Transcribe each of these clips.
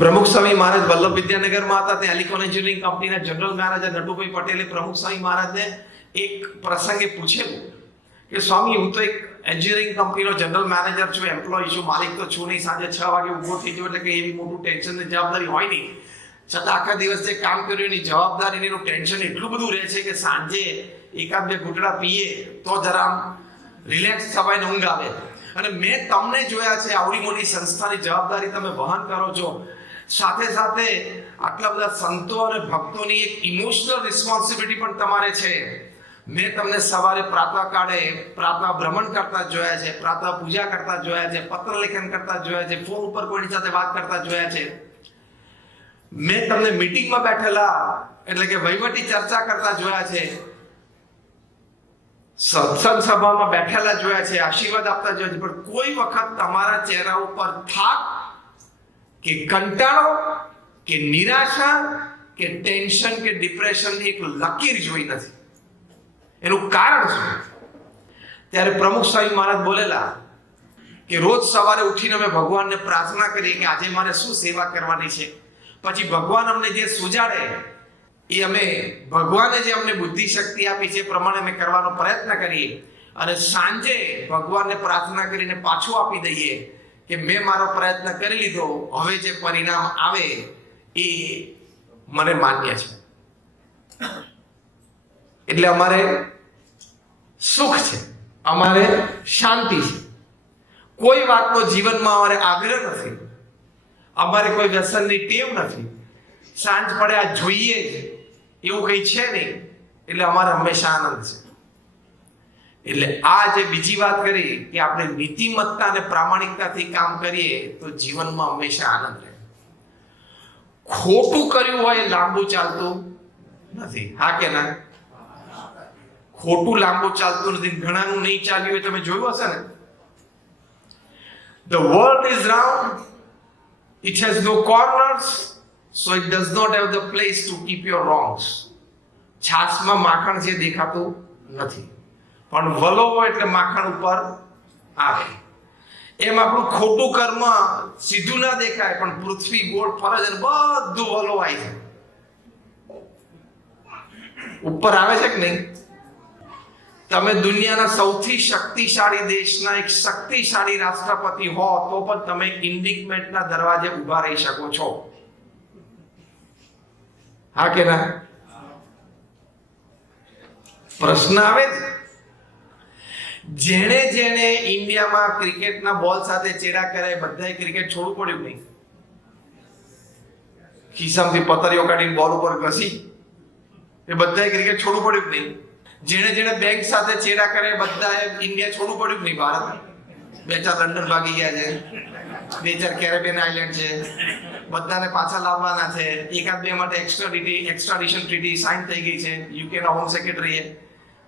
પ્રમુખ સ્વામી મહારાજ વલ્લભ વિદ્યાનગરમાં હતા. ત્યાં એલિકોન એન્જિનિયરિંગ કંપનીના જનરલ મેનેજર નટુભાઈ પટેલે પ્રમુખ સ્વામી મહારાજને એક પ્રસંગે પૂછેલું કે, સ્વામી, હું તો એક એન્જિનિયરિંગ કંપનીનો જનરલ મેનેજર છું એમ્પ્લોય છું, માલિક તો છું નહીં. સાંજે છ વાગે ઊભો થઈ ગયો એટલે કે એવી મોટું ટેન્શન ને જવાબદારી હોય નહીં. છતાં આખા દિવસ જે કામ કર્યું એની જવાબદારી એનું ટેન્શન એટલું બધું રહે છે કે સાંજે એકાદ બે ઘૂંટડા પીએ તો જરા રિલેક્સ થવાય ને ઊંઘ આવે. અને મેં તમને જોયા છે, આવડી મોટી સંસ્થાની જવાબદારી તમે વહન કરો છો. સાથે સાથે આટલા બધા સંતો અને ભક્તોની એક ઇમોશનલ રિસ્પોન્સિબિલિટી પણ તમારે છે. મેં તમને સવારે પ્રાર્થના કાળે પ્રાર્થના ભ્રમણ કરતા જોયા છે, પ્રાર્થના પૂજા કરતા જોયા છે, પત્ર લેખન કરતા જોયા છે ફોન ઉપર કોઈની સાથે વાત કરતા જોયા છે. મેં તમને મીટિંગમાં બેઠેલા એટલે કે વહીવટી ચર્ચા કરતા જોયા છે. સત્સંગ સભામાં બેઠેલા જોયા છે, આશીર્વાદ આપતા જોયા છે, પણ કોઈ વખત તમારા ચહેરા ઉપર થાક કે કંટાળો, કે નિરાશા, કે ટેન્શન, કે ડિપ્રેશનની એક લકીર જોઈ નથી. એનું કારણ શું? ત્યારે પ્રમુખ સ્વામી મહારાજ બોલેલા કે રોજ સવારે ઉઠીને અમે ભગવાનને પ્રાર્થના કરીએ કે આજે મારે શું સેવા કરવાની છે? પછી ભગવાન અમને જે સુજાડે, એ અમે ભગવાને જે અમને બુદ્ધિ શક્તિ આપી છે પ્રમાણે અમે કરવાનો પ્રયત્ન કરીએ અને સાંજે ભગવાનને પ્રાર્થના કરીને પાછું આપી દઈએ. કે મેં મારો પ્રયત્ન કરી લીધો, હવે જે પરિણામ આવે એ મને માન્ય છે. એટલે અમારે સુખ છે, અમારે શાંતિ છે. કોઈ વાતનો જીવનમાં અમારે આગ્રહ નથી, અમારે કોઈ વ્યસનની ટેવ નથી. સાંજ પડે, આ જોઈએ જ, એવું કંઈ છે નહીં. એટલે અમારે હંમેશા આનંદ છે. એટલે આ જે બીજી વાત કરી કે આપણે નીતિમત્તા અને પ્રામાણિકતાથી કામ કરીએ તો જીવનમાં હંમેશા આનંદ રહે. ખોટું કર્યું હોય લાંબુ ચાલતું નથી. હા કે ના? ખોટું લાંબુ ચાલતું નથી. ઘણાનું નહીં ચાલ્યું હોય તમે જોયું હશે ને? The world is round. It has no corners, so it does not have the place to keep your wrongs. છાસમાં માખણ છે દેખાતું નથી. પણ વલોવો એટલે માખણ ઉપર આવે. એમ આપણું ખોટું કર્મ સીધું ના દેખાય, પણ પૃથ્વી ગોળ ફરજ અને બધું બધું વલોવાય છે. ઉપર આવે છે કે નહીં? તમે દુનિયાના સૌથી શક્તિશાળી દેશના એક શક્તિશાળી રાષ્ટ્રપતિ હો, તો પણ તમે ઇન્ડિકમેન્ટના દરવાજે ઊભા રહી શકો છો. હા કે ના? પ્રશ્ન આવે છે જેણે જેણે ઇન્ડિયામાં ક્રિકેટના બોલ સાથે ચેડા કર્યા બધાએ ક્રિકેટ છોડવું પડ્યું નહીં. ખિસ્સામાંથી પતરીઓ કાઢીને બોલ ઉપર ઘસી એ બધાએ ક્રિકેટ છોડવું પડ્યું નહીં. જેણે જેણે બેંક સાથે ચેડા કરે બધાએ ઇન્ડિયા છોડવું પડ્યું નહીં ભારત બે ચાર લંડન ભાગી ગયા છે. બે ચાર કેરેબિયન આઇલેન્ડ છે. બધાને પાછા લાવવાના છે. એકાદ બે માટે એક્સ્ટ્રાડિટી એક્સ્ટ્રાડિશન ટ્રીટી સાઇન થઈ ગઈ છે. યુકેના હોમ સેક્રેટરીએ.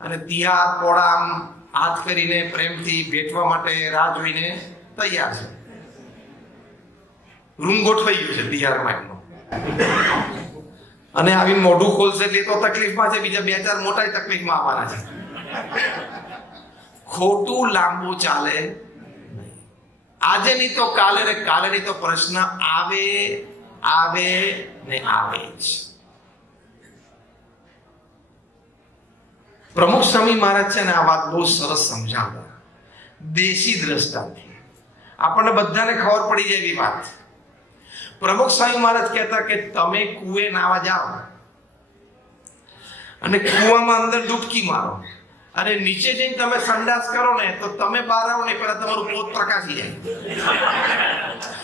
અને તિહાર પોડામ હાથ કરીને પ્રેમથી ભેટવા માટે રાહ જોઈને તૈયાર છે. રૂમ ગોઠવાઈ ગયું છે તિહારમાં એમનો અને આવી મોઢું ખોલશે એટલે તો તકલીફમાં છે, બીજા બે ચાર મોટા તકલીફમાં આવવાના છે. ખોટું લાંબુ ચાલે આજે નહીં તો કાલે ને કાલે નહીં તો પ્રશ્ન આવે આવે ને આવે જ. પ્રમુખ સ્વામી મહારાજ છે ને આ વાત બહુ સરસ સમજાવતા. દેશી દ્રષ્ટાંતથી આપણને બધાને ખબર પડી જાય એવી વાત. પ્રમુખ સ્વામી મહારાજ કહેતા કે તમે કુએ નાવા જાઓ. અને કુવામાં અંદર ડૂબકી મારો. અને નીચે જઈને તમે સંડાસ કરો ને તો તમે બહાર આવો ને પહેલા તમારું પોત પ્રકાશી જાય.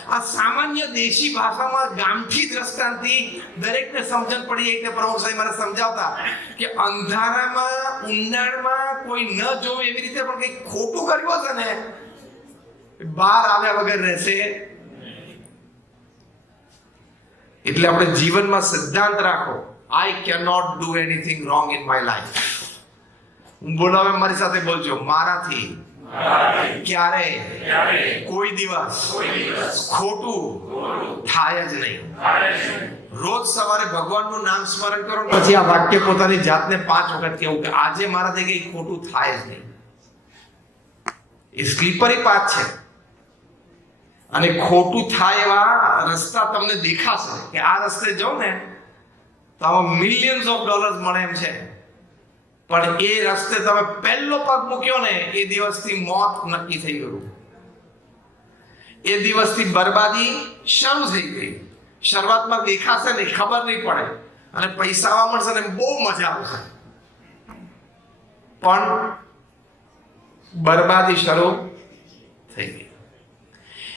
આ સામાન્ય દેશી ભાષામાં ગામઠી દ્રષ્ટાંતિ દરેકને સમજણ પડી એટલે પ્રમુખ સાહેબ મારે સમજાવતા કે અંધારામાં ઉંડાણમાં કોઈ ન જોવે એવી રીતે પણ કંઈક ખોટું કર્યું હશે ને, બહાર આવ્યા વગર રહેશે. એટલે આપણે જીવનમાં સિદ્ધાંત રાખો. I cannot do anything wrong in my life હું બોલાવે મારી સાથે બોલજો. મારાથી ક્યારે? કોઈ દિવસ ખોટું થાય જ નહીં. રોજ સવારે ભગવાનનું નામ સ્મરણ કરો પછી આ વાક્ય પોતાની જાતને પાંચ વખત કેવું કે આજે મારાથી કઈ ખોટું થાય જ નહીં. એ સ્લીપરી પાથ છે. અને ખોટું થાય એવા રસ્તા તમને દેખાશે કે આ રસ્તે જાઓ ને તો આમાં મિલિયન્સ ઓફ ડોલર્સ મળે એમ છે. પણ એ રસ્તે તમે પહેલો પગ મૂક્યો ને, એ દિવસથી મોત નક્કી થઈ ગયું. એ દિવસથી બરબાદી શરૂ થઈ ગઈ. શરૂઆતમાં દેખાશે નહીં, ખબર નહીં પડે. અને પૈસા આવવા મળશે ને બહુ મજા આવશે. પણ બરબાદી શરૂ થઈ ગઈ.